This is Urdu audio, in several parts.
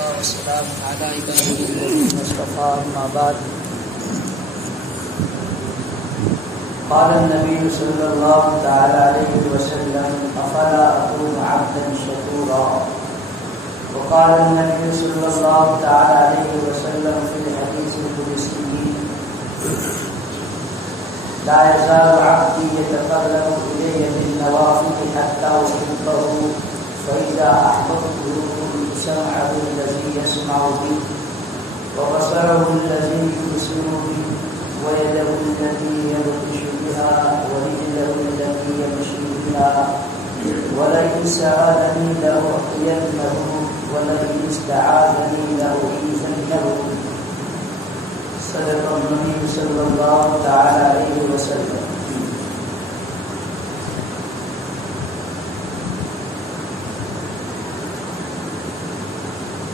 والسلام على عباده المصطفى أما بعد. قال النبي صلى الله تعالى عليه وسلم أفلا أكون عبدا شكورا. وقال النبي صلى الله تعالى عليه وسلم في الحديث القدسي لا يزال عبدي يتقرب إلي بالنوافل حتى أحبه فإذا أحببته كنت سمعه الذي يسمع به وبصره الذي يبصر به ويده التي يبطش بها ورجله التي يمشي بها ولئن سألني لأعطينه ولئن استعاذني لأعيذنه. صدق النبي صلی اللہ تعالی علیہ وسلم.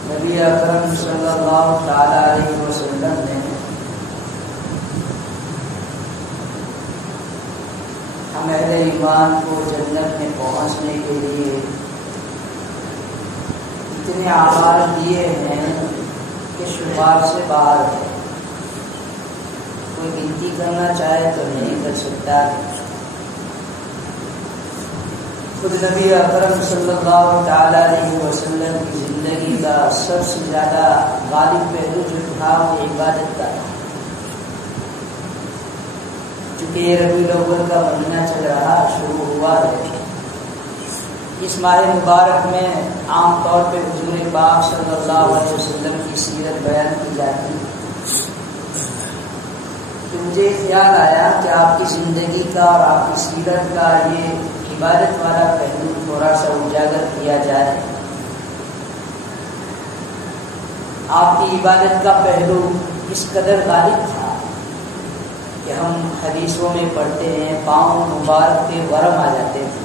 نبی اکرم صلی اللہ تعالی علیہ وسلم نے ہم اہل ایمان کو جنت میں پہنچنے کے لیے اتنے اعمال دیے ہیں کہ شمار سے باہر ہے. کوئی گنتی کرنا چاہے تو نہیں کر سکتا. خود نبی اکرم صلی اللہ تعالی علیہ وسلم کی زندگی کا سب سے زیادہ غالب پہلو جو تھا وہ عبادت کا تھا. چونکہ یہ ربیع الاول کا مہینہ چل رہا شروع ہوا ہے. اس ماہ مبارک میں عام طور پہ حضور پاک صلی اللہ علیہ وسلم کی سیرت بیان کی جاتی ہے. تو مجھے خیال آیا کہ آپ کی زندگی کا اور آپ کی سیرت کا یہ عبادت والا پہلو تھوڑا سا اجاگر کیا جائے. آپ کی عبادت کا پہلو اس قدر غالب تھا کہ ہم حدیثوں میں پڑھتے ہیں پاؤں مبارک کے ورم آ جاتے تھے,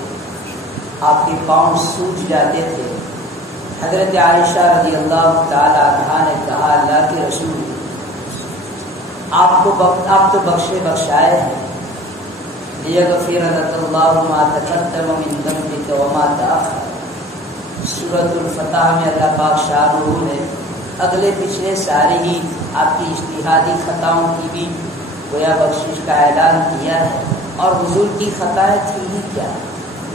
آپ کے پاؤں سوج جاتے تھے. حضرت عائشہ رضی اللہ تعالی عنہا نے کہا اللہ کے رسول آپ تو بخشے بخشائے ہیں. لیغفر لک اللہ ما تقدم من ذنبک وما تأخر. سورۃ الفتح میں اللہ پاک شاہ نے اگلے پچھلے سارے ہی آپ کی اجتہادی خطاؤں کی بھی گویا بخشش کا اعلان کیا ہے. اور حضور کی خطائیں تھی ہی کیا,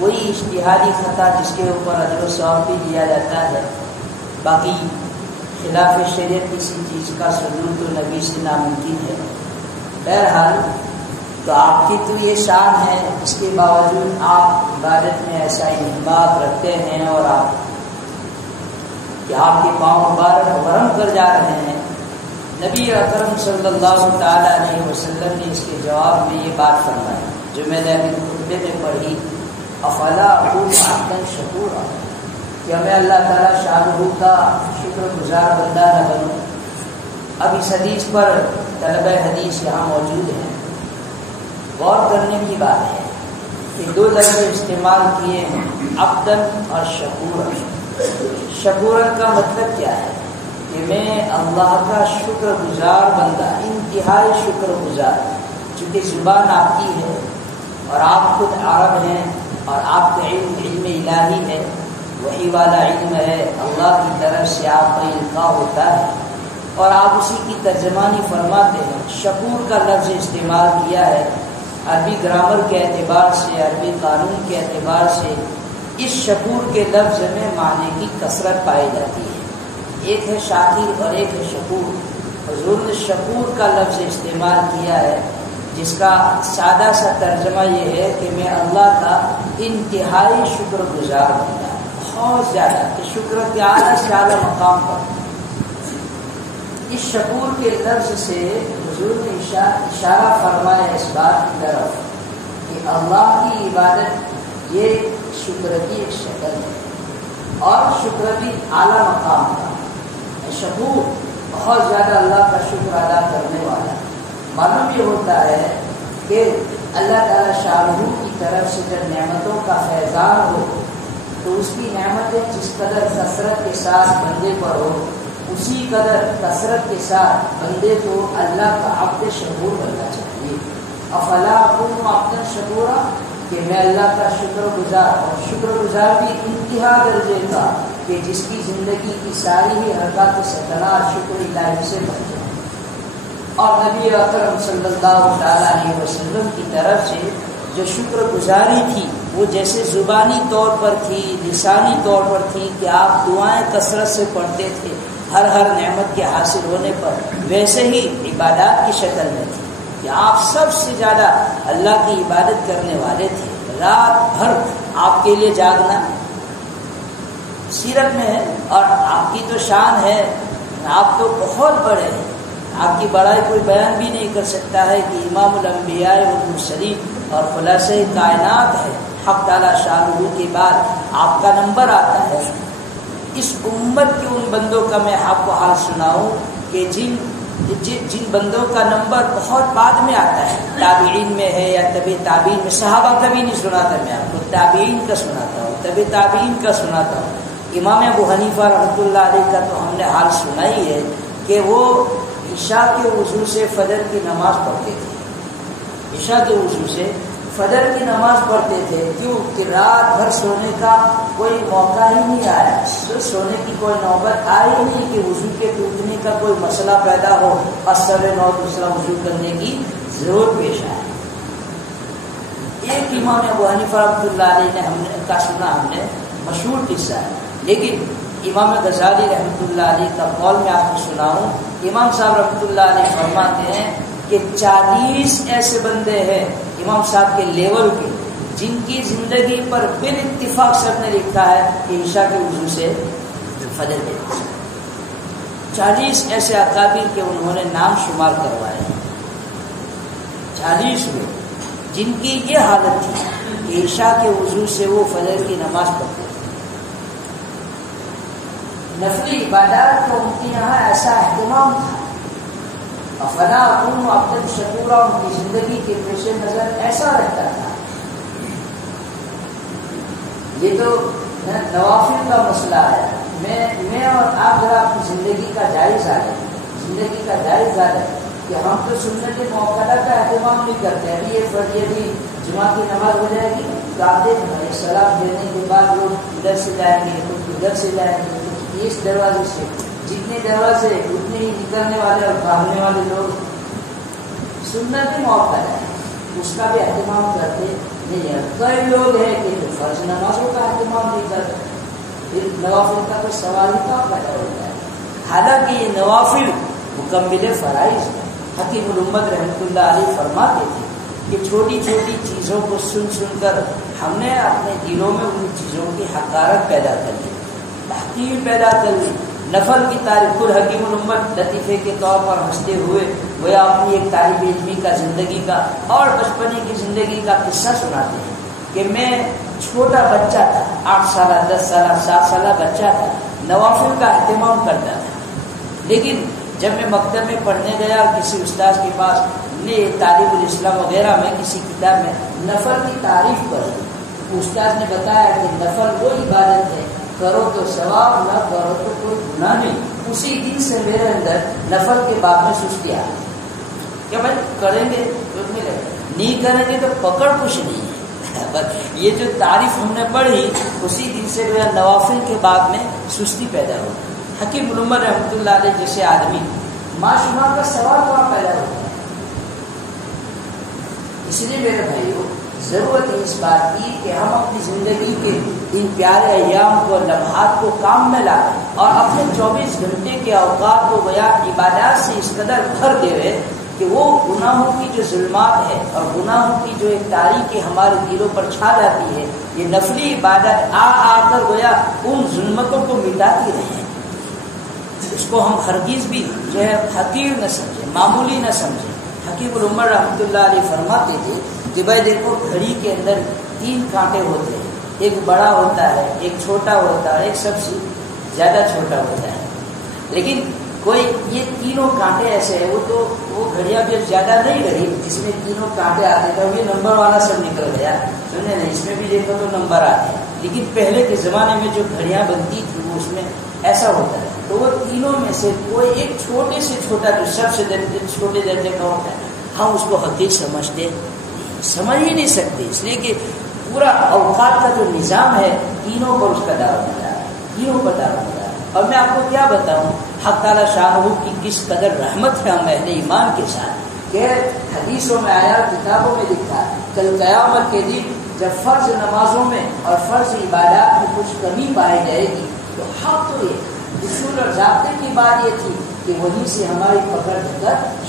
وہی اجتہادی خطا جس کے اوپر اجر و ثواب بھی دیا جاتا ہے. باقی خلاف شریعت کسی چیز کا صدور تو نبی سے ناممکن ہے. بہرحال تو آپ کی تو یہ شان ہے, اس کے باوجود آپ عبادت میں ایسا انہماک رکھتے ہیں اور آپ کہ آپ کے پاؤں مبارک ورم کر جا رہے ہیں. نبی اکرم صلی اللہ تعالی علیہ وسلم نے اس کے جواب میں یہ بات فرمائی جو میں نے ابھی خطبے میں پڑھی, افلا اکون عبدا شکورا, کہ میں اللہ تعالیٰ شاہ کا شکر گزار بندہ نہ بنوں. اب اس حدیث پر طلبہ حدیث یہاں موجود ہیں. غور کرنے کی بات ہے کہ دو لفظ استعمال کیے ہیں, عبدن اور شکورا. شکورا کا مطلب کیا ہے کہ میں اللہ کا شکر گزار بندہ, انتہائی شکر گزار. چونکہ زبان آپ کی ہے اور آپ خود عرب ہیں اور آپ کا علم الہی ہے, وہی والا علم ہے, اللہ کی طرف سے آپ کا القاء ہوتا ہے اور آپ اسی کی ترجمانی فرماتے ہیں. شکور کا لفظ استعمال کیا ہے عربی گرامر کے اعتبار سے, عربی قانون کے اعتبار سے. اس شکور کے لفظ میں معنی کی کثرت پائی جاتی ہے. ایک ہے شاکر اور ایک ہے شکور. حضور نے شکور کا لفظ استعمال کیا ہے جس کا سادہ سا ترجمہ یہ ہے کہ میں اللہ کا انتہائی شکر گزار بندہ, بہت زیادہ, کہ شکر کے اعلیٰ سے اعلیٰ مقام پر. اس شکور کے لفظ سے حضور نے اشارہ فرمایا اس بات کی طرف کہ اللہ کی عبادت یہ شکر کی ایک شکل ہے اور شکر بھی اعلیٰ مقام کا. شکور بہت زیادہ اللہ کا شکر ادا کرنے والا. معلوم یہ ہوتا ہے کہ اللہ تعالیٰ شاہ کی طرف سے جب نعمتوں کا فیضان ہو تو اس کی نعمتیں جس قدر کثرت کے ساتھ بندے پر ہو اسی قدر کثرت کے ساتھ بندے کو اللہ کا عبد شکور بننا چاہیے. افلا اکون عبدا شکورا, کہ میں اللہ کا شکر گزار, اور شکر گزار بھی انتہا درجے کا, کہ جس کی زندگی کی ساری ہی حرکات سکنا شکر الہی سے بن جائے. اور نبی اکرم صلی اللہ تعالیٰ علیہ وسلم کی طرف سے جو شکر گزاری تھی وہ جیسے زبانی طور پر تھی، لسانی طور پر تھی کہ آپ دعائیں کثرت سے پڑھتے تھے ہر نعمت کے حاصل ہونے پر، ویسے ہی عبادات کی شکل میں تھی کہ آپ سب سے زیادہ اللہ کی عبادت کرنے والے تھے. رات بھر آپ کے لیے جاگنا سیرت میں ہے، اور آپ کی تو شان ہے، آپ تو بہت بڑے ہیں، آپ کی بڑائی کوئی بیان بھی نہیں کر سکتا ہے کہ امام الانبیاء والمرسلین اور خلاصہ کائنات ہے. حق تعالی شانہ کے بعد آپ کا نمبر آتا ہے. اس امت کے ان بندوں کا میں آپ کو حال سناؤں کہ جن بندوں کا نمبر بہت بعد میں آتا ہے، تابعین میں ہے یا طب تابعین میں. صحابہ کبھی نہیں سناتا، میں آپ کو تابعین کا سناتا ہوں، طب تابعین کا سناتا ہوں. امام ابو حنیفہ رحمۃ اللہ علیہ کا تو ہم نے حال سنا ہی ہے کہ وہ عشاء کے وضو سے فجر کی نماز پڑھتے تھے. عشاء کے وضو سے فجر کی نماز پڑھتے تھے. کیوں کہ رات بھر سونے کا کوئی موقع ہی نہیں آیا، سونے کی کوئی نوبت آئی نہیں کہ وضو کے ٹوٹنے کا کوئی مسئلہ پیدا ہو اور سوے نو دوسرا وضو کرنے کی ضرورت پیش آئے. ایک امام ابو حنیفہ رحمۃ اللہ علیہ نے کا سنا ہم نے مشہور قصہ ہے، لیکن امام غزالی رحمۃ اللہ علیہ کا قول میں آپ کو سناؤں. امام صاحب رحمۃ اللہ علیہ فرماتے ہیں کہ 40 ایسے بندے ہیں امام صاحب کے لیول کے جن کی زندگی پر بال اتفاق سب نے لکھا ہے کہ عشاء کے وضو سے فجر کے وضو. 40 ایسے اکابر کے انہوں نے نام شمار کروائے. 40 لوگ جن کی یہ حالت تھی کہ عشاء کے وضو سے وہ فجر کی نماز پڑھتے تھے. نفلی عبادات کا ان کے یہاں ایسا اہتمام تھا. فنا اکون عبد شکورا ان کی زندگی کے پیش نظر ایسا رہتا تھا. یہ تو نوافل کا مسئلہ ہے. میں اور آپ ذرا اپنی زندگی کا جائزہ لیں کہ ہم تو سنت موقع کا اہتمام نہیں کرتے. ابھی یہ بھی جمعہ کی نماز ہو جائے گی تو آپ دیکھیں سلام دینے کے بعد لوگ ادھر سے جائیں گے، کچھ ادھر سے جائیں گے، اس دروازے سے. جتنے دروازے اتنے ہی نکلنے والے اور بھاگنے والے لوگ. سنت موقع ہے اس کا بھی اہتمام کرتے نہیں ہے. کئی لوگ ہیں کہ فرض نمازوں کا اہتمام نہیں کرتے، پھر نوافل کا تو سوال ہی کا پیدا ہوتا ہے. حالانکہ یہ نوافل مکمل فرائض ہے. حکیم الامت رحمۃ اللہ علیہ فرماتے تھے کہ چھوٹی چھوٹی چیزوں کو سن کر ہم نے اپنے دلوں میں ان چیزوں کی حقارت پیدا کر لی، تحقیر پیدا کر لی. نفل کی تعریف خود حکیم الامت لطیفے کے طور پر ہنستے ہوئے وہ اپنی ایک طالب علمی کا زندگی کا اور بچپنے کی زندگی کا قصہ سناتے ہیں کہ میں چھوٹا بچہ تھا، 8 سالہ 10 سالہ 7 سالہ بچہ تھا، نوافل کا اہتمام کرتا تھا. لیکن جب میں مکتب میں پڑھنے گیا کسی استاذ کے پاس، نے تعلیم الاسلام وغیرہ میں کسی کتاب میں نفل کی تعریف پڑھی. استاذ نے بتایا کہ نفل وہ عبادت ہے کرو تو ثواب، نہ کرو تو کوئی گناہ نہیں. اسی دن سے میرے اندر نفل کے باب میں سستی آ گئی کہ بھائی کریں گے تو ملے گا، نہیں کریں گے تو پکڑ کچھ نہیں ہے. یہ جو تعریف ہم نے پڑھی اسی دن سے میرا نوافل کے باب میں سستی پیدا ہو. حکیم الامت رحمۃ اللہ علیہ جیسے آدمی معاشمہ کا سوال وہاں پیدا ہوتا ہے. اس لیے میرے بھائیوں ضرورت ہے اس بات کی کہ ہم اپنی زندگی کے ان پیارے ایام کو، لمحات کو کام میں لائیں اور اپنے 24 گھنٹے کے اوقات کو گویا عبادات سے اس قدر بھر دے رہے کہ وہ گناہوں کی جو ظلمات ہے اور گناہوں کی جو ایک تاریکی ہمارے دلوں پر چھا جاتی ہے، یہ نفلی عبادت آ کر گویا ان ظلمتوں کو مٹاتی رہے. اس کو ہم ہرگز بھی جو ہے حقیر نہ سمجھیں، معمولی نہ سمجھیں. حکیم الامت رحمۃ اللہ علیہ فرماتے تھے کہ بھائی دیکھو گھڑی کے اندر 3 کانٹے ہوتے ہیں، ایک بڑا ہوتا ہے، ایک چھوٹا ہوتا ہے، ایک سب سے زیادہ چھوٹا ہوتا ہے. لیکن کوئی یہ تینوں کانٹے ایسے ہیں، وہ گھڑیاں بھی زیادہ نہیں رہی جس میں تینوں کانٹے آتے تھے، یہ نمبر والا سب نکل گیا. سننے نہیں، اس میں بھی دیکھو تو نمبر آتے ہیں. لیکن پہلے کے زمانے میں جو گھڑیاں بنتی تھی وہ اس میں ایسا ہوتا ہے. تو وہ تینوں میں سے کوئی ایک چھوٹے سے چھوٹا جو سب سے چھوٹے درجے کا ہوتا ہے، ہم اس کو حقیق سمجھ ہی نہیں سکتے. اس لیے کہ پورا اوقات کا جو نظام ہے تینوں پر اس کا دار ملا ہے. یہ پتہ ہوتا ہے۔ اور میں آپ کو کیا بتاؤں حق تعالیٰ شاہ کی کس قدر رحمت ہے ہم اہل ایمان کے ساتھ کہ حدیثوں میں آیا، کتابوں میں لکھا ہے کل قیامت کے دن جب فرض نمازوں میں اور فرض عبادات میں کچھ کمی پائی جائے گی تو حق تو یہ اصول اور ضابطے کی بات یہ تھی کہ وہیں سے ہماری پکڑ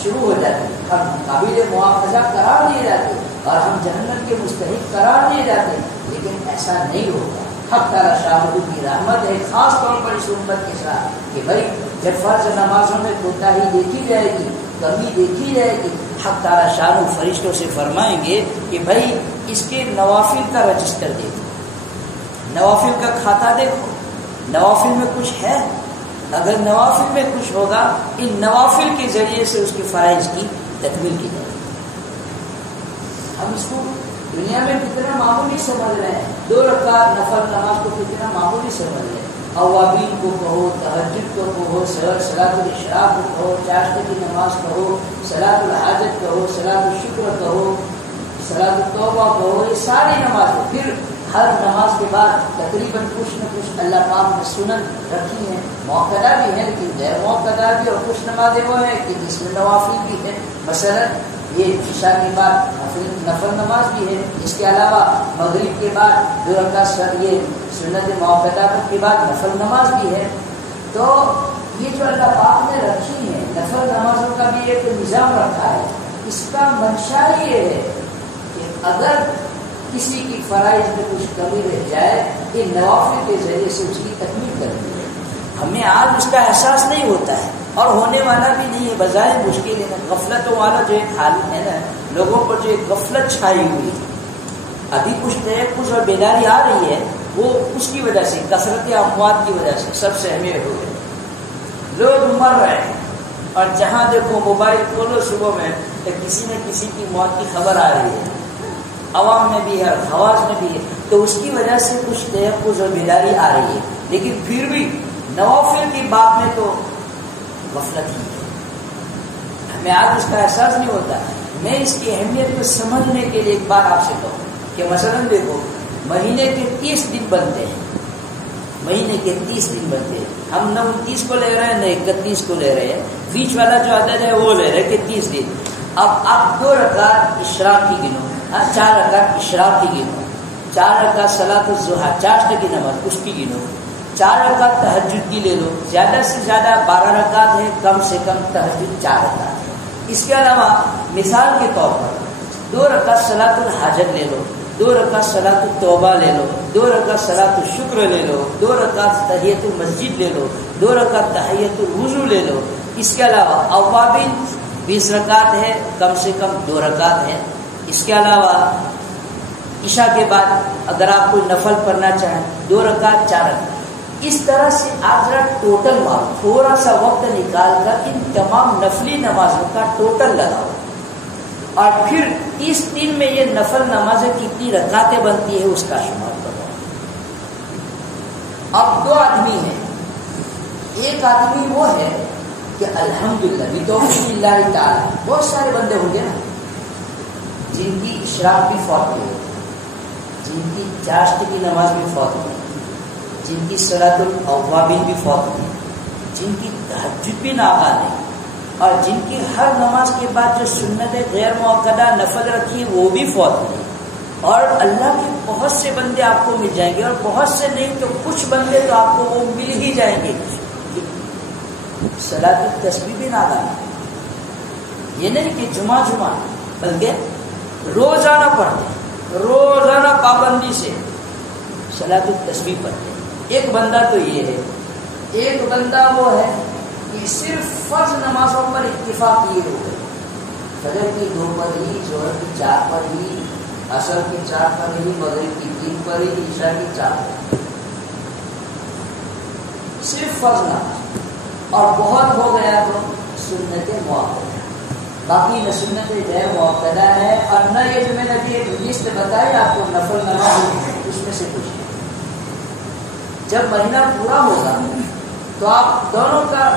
شروع ہو جاتی، ہم قابل مواخذہ قرار دیے جاتے اور ہم جہنم کے مستحق قرار دیے جاتے، لیکن ایسا نہیں ہوگا۔ حق تعالیٰ شاہ کی رحمت ہے خاص طور پر اس امت کے ساتھ کہ بھائی جب فرض نمازوں میں کوتاہی دیکھی جائے گی، کمی دیکھی جائے گی، حق تعالیٰ شاہ فرشتوں سے فرمائیں گے کہ بھائی اس کے نوافل کا رجسٹر دیکھو، نوافل کا کھاتا دیکھو، نوافل میں کچھ ہے، اگر نوافل میں کچھ ہوگا ان نوافل کے ذریعے سے اس کے فرائض کی تکمیل کی جائے گی۔ ہم اس کو دنیا میں کتنا معمولی سمجھ رہے ہیں، 2 رکعت نفل نماز کو کتنا معمولی سمجھ رہے ہیں، اوابین کو کہو، تہجد کو کہو، صلاۃ الاشراق کو کہو، چاشتہ کی نماز کہو، صلاۃ الحاجت کہو، صلاۃ الشکر کہو، صلاۃ التوبہ کہو، یہ ساری نماز ہو۔ پھر ہر نماز کے بعد تقریباً کچھ نہ کچھ اللہ پاک نے سنن رکھی ہیں، موقعہ بھی ہے لیکن غیر موقعہ بھی، اور کچھ نمازیں وہ ہیں کہ جس میں نوافل بھی ہے، مثلا یہ عشاء کے بعد نفل نماز بھی ہے، اس کے علاوہ مغرب کے بعد 2 رکعت یہ سنت موقعہ کے بعد نفل نماز بھی ہے۔ تو یہ جو اللہ پاک نے رکھی ہے نفل نمازوں کا بھی ایک نظام رکھا ہے، اس کا منشا یہ ہے کہ اگر کسی کی فرائض میں کچھ کمی رہ جائے ان نوافل کے ذریعے سے اس کی تکمیل کرنی ہے۔ ہمیں آج اس کا احساس نہیں ہوتا ہے اور ہونے والا بھی نہیں ہے، بظاہر مشکل ہے۔ غفلتوں والا جو ایک حال ہے نا، لوگوں پر جو ایک غفلت چھائی ہوئی ہے، ابھی کچھ تحفظ اور بیداری آ رہی ہے، وہ اس کی وجہ سے کثرت اموات کی وجہ سے سب سے اہمیت ہو گئی، لوگ مر رہے ہیں اور جہاں دیکھو موبائل کھولو صبح میں تو کسی نہ کسی کی موت کی خبر آ رہی ہے، عوام میں بھی ہے اور خواص میں بھی ہے، تو اس کی وجہ سے کچھ تحفظ اور بیداری آ رہی ہے، لیکن پھر بھی نوافل کی بات میں تو غفلت ہی ہے، ہمیں آج اس کا احساس نہیں ہوتا۔ میں اس کی اہمیت کو سمجھنے کے لیے ایک بات آپ سے کہوں کہ مثلا دیکھو مہینے کے 30 دن بنتے ہیں، مہینے کے 30 دن بنتے ہیں، ہم نہ 29 کو لے رہے ہیں نہ 31 کو لے رہے ہیں، بیچ والا جو عدد ہے وہ لے رہے ہیں کہ 30 دن۔ اب آپ 2 رکعت اشراق کی گنو، 4 رکعت اشراق کی گنو، 4 رکعت صلاۃ الضحیٰ چاشتہ کی نماز اس کی گنو، 4 رکعت تہجد کی لے لو، زیادہ سے زیادہ 12 رکعت ہے، کم سے کم تہجد 4 رکعت ہے۔ اس کے علاوہ مثال کے طور پر 2 رکعت صلاۃ الحاجت لے لو، 2 رکعت صلاۃ التوبہ لے لو، 2 رکعت صلاۃ الشکر لے لو، 2 رکعت تحیۃ المسجد لے لو، 2 رکعت تحیۃ الوضو لے لو۔ اس کے علاوہ اوابین 20 رکعت ہے، کم سے کم 2 رکعت ہے۔ اس کے علاوہ عشاء کے بعد اگر آپ کوئی نفل پڑھنا چاہیں 2 رکعت 4 رکعت۔ اس طرح سے آپ ذرا ٹوٹل مارو، تھوڑا سا وقت نکال کر ان تمام نفلی نمازوں کا ٹوٹل لگاؤ، اور پھر 30 دن میں یہ نفل نمازیں کتنی رکعتیں بنتی ہے اس کا شمار کرو۔ اب 2 آدمی ہیں، ایک آدمی وہ ہے کہ الحمدللہ بتوفیق اللہ تعالی، بہت سارے بندے ہوں گے نا جن کی اشراق بھی فوت ہوئی، جن کی چاشت کی نماز بھی فوت ہوئی، جن کی صلاۃ الاوابین بھی فوت ہوئی، جن کی تہجد بھی ناغا نہیں، اور جن کی ہر نماز کے بعد جو سنت غیر موقدہ نفل رکھی وہ بھی فوت ہوئی، اور اللہ کے بہت سے بندے آپ کو مل جائیں گے، اور بہت سے نہیں تو کچھ بندے تو آپ کو وہ مل ہی جائیں گے صلاۃ التسبیح بھی ناغا نہیں، یہ نہیں کہ جمعہ بلکہ روزانہ پڑھتے، روزانہ پابندی سے صلاۃ التسبیح پڑھتے۔ ایک بندہ تو یہ ہے، ایک بندہ وہ ہے کہ صرف فرض نمازوں پر اکتفا کیے ہو گئے، فجر کی 2 پر ہی، ظہر کی 4 پر ہی، عصر کی 4 پر ہی، مغرب کی 3 پر ہی، عشاء کی 4 پر ہی، صرف فرض نماز، اور بہت ہو گیا تو سنت موقدہ، باقی نہ سنت غیر موقدہ ہے، اور نہ یہ جو میں نے ابھی ایک لسٹ بتائی آپ کو نفل نماز، اس میں سے کچھ ہے۔ جب مہینہ پورا ہوگا تو آپ دونوں کا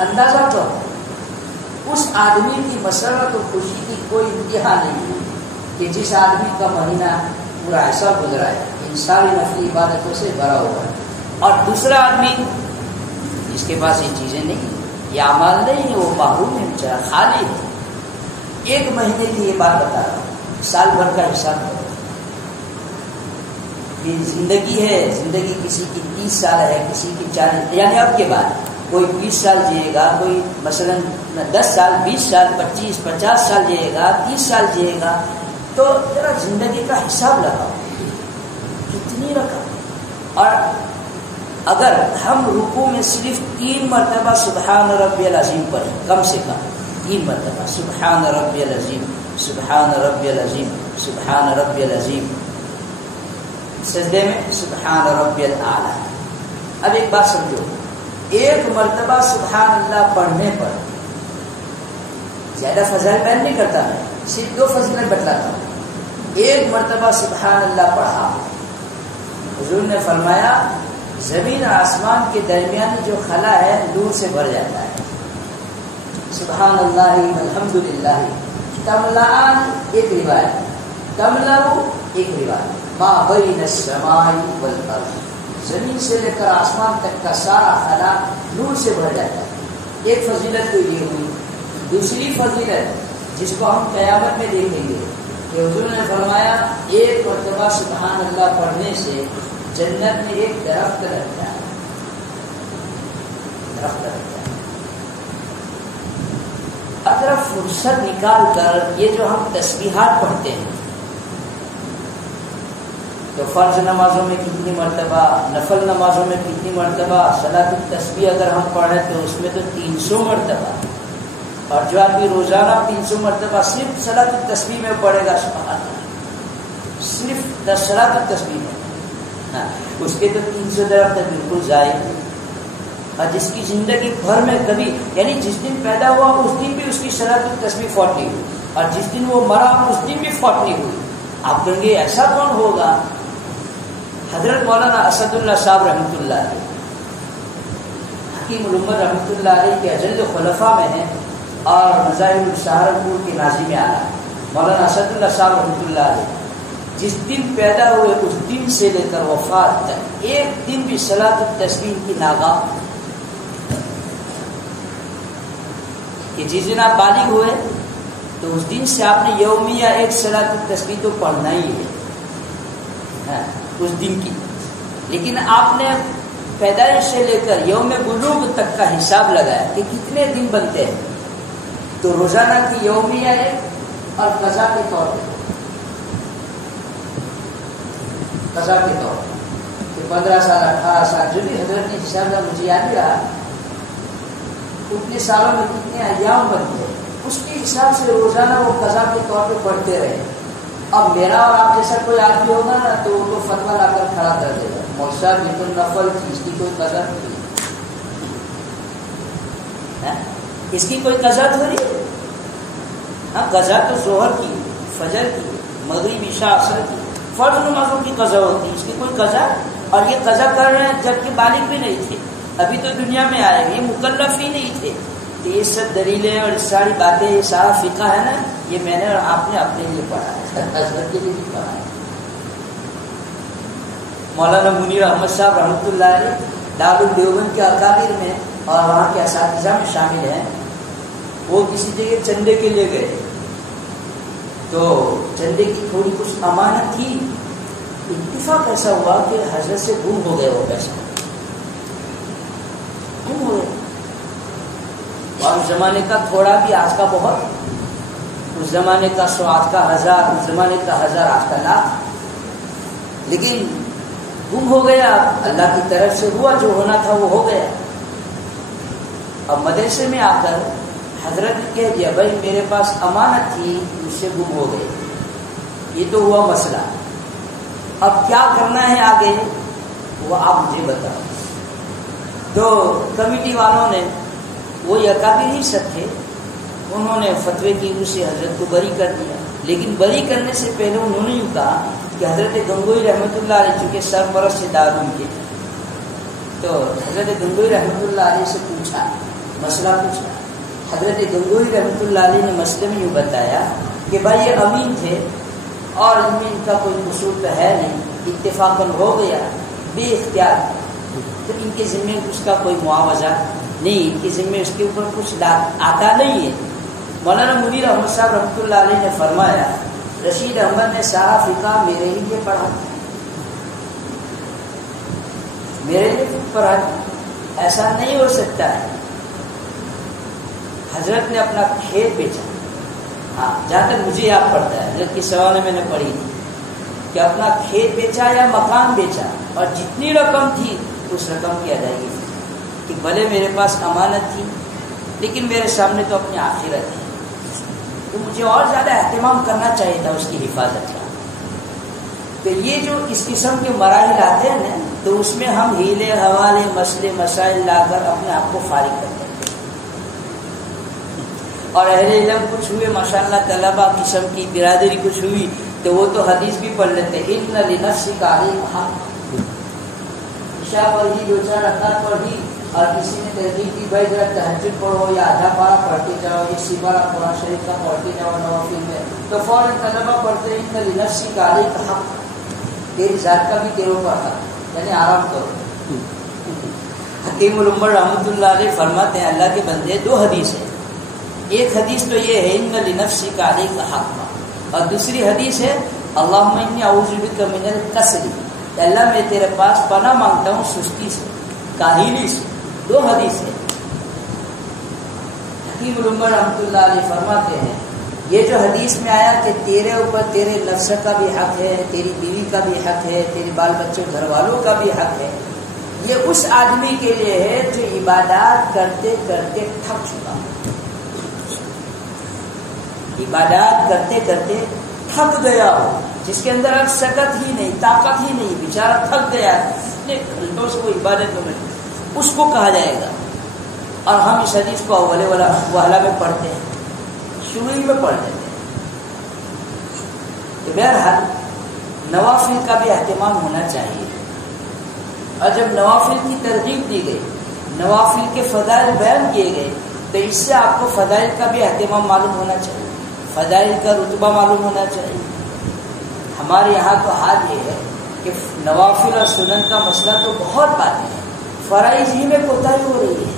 اندازہ کرو، اس آدمی کی مسرت اور خوشی کی کوئی انتہا نہیں ہے کہ جس آدمی کا مہینہ پورا ایسا گزرا ہے ان ساری نفلی عبادتوں سے بھرا ہوا ہے، اور دوسرا آدمی جس کے پاس یہ چیزیں نہیں، یہ اعمال نہیں ہے، وہ محروم ہے بیچارہ، خالی ہے۔ 1 مہینے کی یہ بات بتا رہا ہوں، سال بھر کا حساب کرو۔ یہ زندگی ہے، زندگی کسی کی 30 سال ہے، کسی کی 40، یعنی اب کے بعد کوئی 20 سال جیے گا، کوئی مثلا 10 سال، 20 سال، 25، 50 سال جیے گا، 30 سال جیے گا، تو ذرا زندگی کا حساب لگاؤ کتنی رقم۔ اور اگر ہم رکوع میں صرف 3 مرتبہ سبحان ربی العظیم پڑھیں، کم سے کم 3 مرتبہ سبحان ربی العظیم، سبحان ربی العظیم، سبحان ربی العظیم، سجدے میں سبحان ربی الاعلیٰ۔ اب ایک بات سمجھو، 1 مرتبہ سبحان اللہ پڑھنے پر، زیادہ فضائل بیان نہیں کرتا میں، صرف 2 فضیلت بتلاتا ہوں۔ 1 مرتبہ سبحان اللہ پڑھا، حضور نے فرمایا زمین اور آسمان کے درمیان جو خلا ہے نور سے بھر جاتا ہے۔ سبحان اللہ الحمدللہ تملأان ایک روایت، تملأ ایک روایت، ما بین السماء والارض، زمین سے لے کر آسمان تک کا سارا خلا نور سے بھر جاتا ہے۔ ایک فضیلت تو یہ ہوئی۔ دوسری فضیلت جس کو ہم قیامت میں دیکھیں گے کہ حضور نے فرمایا 1 مرتبہ سبحان اللہ پڑھنے سے جنت میں ایک درخت لگتا ہے، درخت لگتا ہے۔ اگر فرصت نکال کر یہ جو ہم تسبیحات پڑھتے ہیں تو فرض نمازوں میں کتنی مرتبہ، نفل نمازوں میں کتنی مرتبہ، صلاۃ التسبیح اگر ہم پڑھیں تو اس میں تو 300 مرتبہ، اور جو آدمی روزانہ 300 مرتبہ صرف صلاۃ التسبیح میں پڑھے گا سبحان اللہ، صرف صلاۃ التسبیح میں، اس کے تو 300 درخت بالکل ضائع۔ اور جس کی زندگی بھر میں کبھی، یعنی جس دن پیدا ہوا اس دن بھی اس کی صلاۃ التسبیح فوت نہیں ہوئی، اور جس دن وہ مرا اس دن بھی فوت نہیں ہوئی۔ آپ کہیں گے ایسا کون ہوگا؟ حضرت مولانا اسد اللہ صاحب رحمۃ اللہ علیہ، حکیم الامت رحمۃ اللہ علیہ کے اجل خلفاء میں ہیں، اور مذاہب سہارنپور کے ناظم اعلیٰ مولانا اسد اللہ صاحب رحمۃ اللہ علیہ جس دن پیدا ہوئے اس دن سے لے کر وفات تک ایک دن بھی صلاۃ التسبیح کی ناگاہ، کہ جس دن آپ بالغ ہوئے تو اس دن سے آپ نے یومیہ ایک صلاۃ التسبیح تو پڑھنا ہی ہے اس دن کی۔ لیکن آپ نے پیدائش سے لے کر یوم بلوغ تک کا حساب لگایا کہ کتنے دن بنتے ہیں، تو روزانہ کی یومیہ ایک اور قضا کے طور پہ، قضا کے طور پر کہ 15 سال 18 سال جو بھی حضرت نے حساب کا مجھے یاد رہا، اتنے سالوں میں کتنے ایام بنتے ہیں، اس کے حساب سے روزانہ وہ قضا کے طور پہ پڑھتے رہے۔ اب میرا اور آپ جیسا کوئی آدمی ہوگا نا تو وہ تو فتویٰ لا کر کھڑا کر دے گا، موسیٰ بالکل نفل تھی، اس کی کوئی قضا نہیں، اس کی کوئی قضا تھوڑی ہے۔ ہاں قضا تو ظہر کی، فجر کی، مغرب عشاء عصر کی، فرض نمازوں کی قضا ہوتی ہے، اس کی کوئی قضا، اور یہ قضا کر رہے ہیں جبکہ بالغ بھی نہیں تھے، ابھی تو دنیا میں آئے، یہ مکلف ہی نہیں تھے۔ تو یہ سب دلیلیں اور ساری باتیں، یہ سارا فقہ ہے نا، یہ میں نے اور آپ نے اپنے لیے پڑھا ہے، حضرت کے لیے بھی پڑھا ہے۔ مولانا منیر احمد صاحب رحمۃ اللہ علیہ دارالدیوبند کے اکابر میں اور وہاں کے اساتذہ میں شامل ہیں، وہ کسی جگہ چندے کے لیے گئے تو چندے کی تھوڑی کچھ امانت تھی، اتفاق ایسا ہوا کہ حضرت سے گم ہو گئے، وہ پیسہ گم ہو گئے۔ اور اس زمانے کا تھوڑا بھی آج کا بہت، اس زمانے کا 100 آج کا 1000، اس زمانے کا 1000 آج کا لاکھ، لیکن گم ہو گیا، اللہ کی طرف سے ہوا، جو ہونا تھا وہ ہو گیا۔ اب مدرسے میں آ کر حضرت نے کہہ دیا بھائی میرے پاس امانت تھی، مجھ سے گم ہو گئی، یہ تو ہوا مسئلہ، اب کیا کرنا ہے آگے وہ آپ مجھے بتاؤ۔ تو کمیٹی والوں نے، وہ اکابر ہی سب تھے، انہوں نے فتوے کی روح سے حضرت کو بری کر دیا، لیکن بری کرنے سے پہلے انہوں نے یوں کہا کہ حضرت گنگوئی رحمۃ اللہ علیہ چونکہ سرپرست دارالعلوم کے، تو حضرت گنگوئی رحمۃ اللہ علیہ سے پوچھا، مسئلہ پوچھا، حضرت گنگوئی رحمۃ اللہ علیہ نے مسئلے میں یوں بتایا کہ بھائی یہ امین تھے اور ان میں ان کا کوئی قصور تو ہے نہیں، اتفاقاً ہو گیا، بے اختیار تو ان کے ذمے اس کا کوئی معاوضہ نہیں، ان کے ذمے اس کے اوپر کچھ آتا نہیں ہے۔ مولانا منیر احمد صاحب رحمۃ اللہ علیہ نے فرمایا رشید احمد نے سارا فقہ میرے لیے پڑھا، میرے لیے پڑھا، ایسا نہیں ہو سکتا ہے۔ حضرت نے اپنا کھیت بیچا، ہاں جہاں تک مجھے یاد پڑتا ہے حضرت کی سوال میں نے پڑھی کہ اپنا کھیت بیچا یا مکان بیچا، اور جتنی رقم تھی اس رقم کی ادائیگی تھی کہ بھلے میرے پاس امانت تھی لیکن میرے سامنے تو اپنی آخرت ہے، تو مجھے اور زیادہ اہتمام کرنا چاہیے تھا اس کی حفاظت کا۔ تو یہ جو اس قسم کے مراحل آتے ہیں نا، تو اس میں ہم ہیلے حوالے مسئلے مسائل لا کر اپنے آپ کو فارغ کر دیتے ہیں۔ اور اہل علم کچھ ہوئے ماشاءاللہ، طلبہ قسم کی برادری کچھ ہوئی تو وہ تو حدیث بھی پڑھ لیتے، ان لنفسک علیک حق، عشاء پڑھی، دو چار رکعت پڑھی، اور کسی نے ترغیب کی بھائی ذرا تہجد پڑھو یا آدھا پارہ پڑھتے جاؤ، یا سپارہ قرآن شریف کا پڑھتے جاؤ نوافل میں، تو فوراً طلبہ پڑھتے ہیں ان لنفسک علیک حق، تیری ذات کا بھی تیرے اوپر حق، یعنی آرام کرو۔ حکیم الامت رحمۃ اللہ علیہ فرماتے ہیں اللہ کے بندے دو حدیث ہیں، ایک حدیث تو یہ ہے ان لنفسک علیک حق، اور دوسری حدیث ہے اللہم انی اعوذ بک من الکسل، اللہ میں تیرے پاس پناہ مانگتا ہوں سستی سے، کاہلی سے۔ دو حدیث ہے۔ حکیم الامت رحمۃ اللہ علیہ فرماتے ہیں یہ جو حدیث میں آیا کہ تیرے اوپر تیرے نفس کا بھی حق ہے، تیری بیوی کا بھی حق ہے، تیرے بال بچے گھر والوں کا بھی حق ہے، یہ اس آدمی کے لیے ہے جو عبادات کرتے کرتے تھک چکا، عبادات کرتے کرتے تھک گیا ہو، جس کے اندر اب سکت ہی نہیں، طاقت ہی نہیں، بیچارہ تھک گیا ہے، اتنے گھنٹوں سے وہ عبادت میں، اس کو کہا جائے گا۔ اور ہم اس حدیث کو اول وہلا میں پڑھتے ہیں، شروع ہی میں پڑھ دیتے ہیں۔ تو بہرحال نوافل کا بھی اہتمام ہونا چاہیے، اور جب نوافل کی ترغیب دی گئی، نوافل کے فضائل بیان کیے گئے، تو اس سے آپ کو فضائل کا بھی اہتمام معلوم ہونا چاہیے، فضائل کا رتبہ معلوم ہونا چاہیے۔ ہمارے یہاں تو حال یہ ہے کہ نوافل اور سنن کا مسئلہ تو بہت بات ہے، فرائض ہی میں کوتاہی ہو رہی ہے۔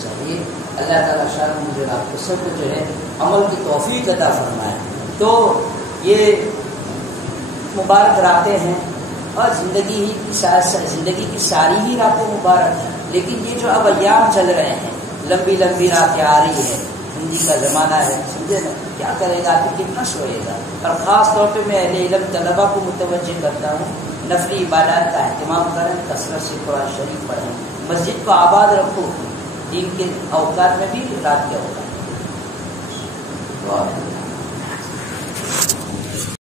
چلیے اللہ تعالیٰ شان مجھے آپ کو سب کو جو ہے عمل کی توفیق عطا فرمائے۔ تو یہ مبارک راتیں ہیں، اور زندگی کی ساری ہی راتیں مبارک ہیں، لیکن یہ جو اب ایام چل رہے ہیں، لمبی لمبی راتیں آ رہی ہے، ہندی کا زمانہ ہے، سمجھے نا، کیا کرے گا آدمی، کتنا سوئے گا۔ اور خاص طور پہ میں اہل علم طلبہ کو متوجہ کرتا ہوں، نفلی عبادات کا اہتمام کریں، کثرت سے قرآن شریف پڑھیں، مسجد کو آباد رکھو، دین کے اوقات میں بھی رات کے اوقات میں۔